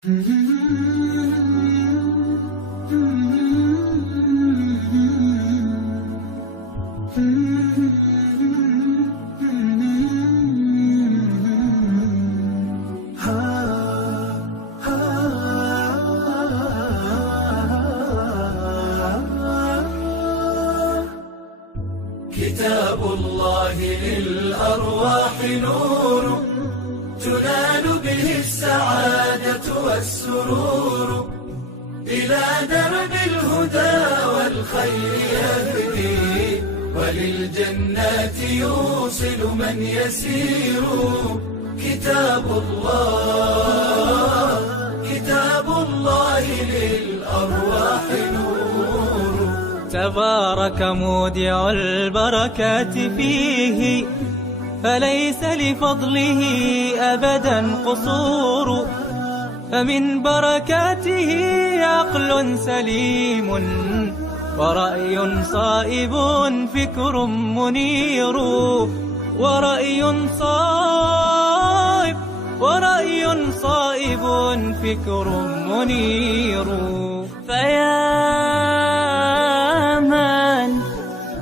كتاب الله للأرواح نور تنال به السعادة والسرور، إلى درب الهدى والخير يهدي، وللجنات يوصل من يسير. كتاب الله للأرواح نور. تبارك مودع البركات فيه، فليس لفضله أبدا قصور. فمن بركاته عقل سليم، ورأي صائب فكر منير. ورأي صائب فكر منير.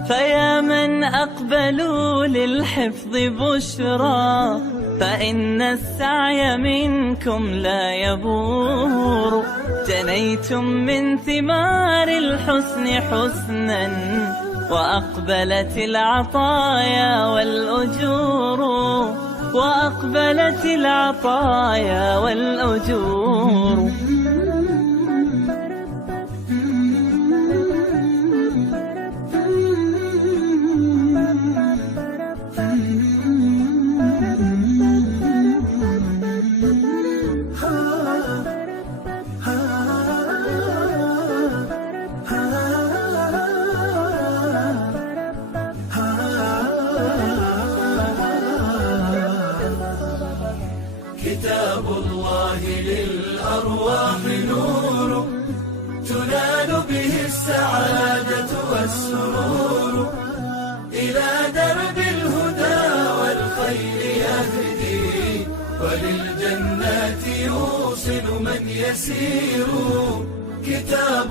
فيا من أقبلوا للحفظ بشرى، فإن السعي منكم لا يبور. جنيتم من ثمار الحسن حسنا، وأقبلت العطايا والأجور. كتاب الله للأرواح نور تنال به السعادة والسرور، إلى درب الهدى والخير يهدي، وللجنات يوصل من يسير. كتاب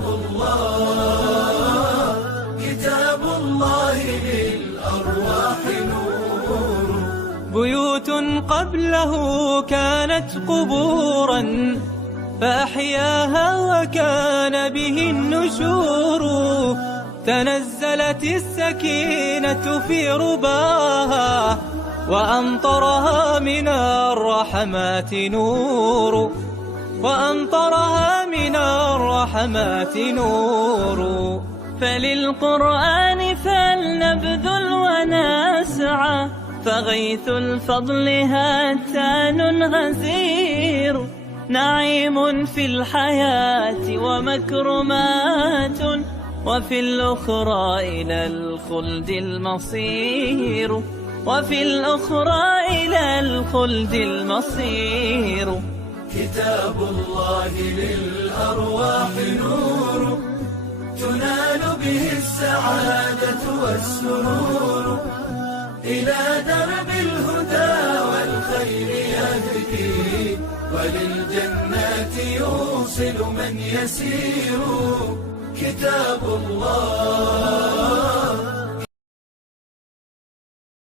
الله للأرواح نور. بيوت قبله كانت قبورا، فأحياها وكان به النشور. تنزلت السكينة في رباها، وأمطرها من الرحمات نور. فللقرآن فلنبذل ونسعى، فغيث الفضل هاتان غزير. نعيم في الحياة ومكرمات، وفي الأخرى إلى الخلد المصير. كتاب الله للأرواح نور تنال به السعادة والسرور، إلى درب الهدى والخير يهدي، وللجنات يوصل من يسير. كتاب الله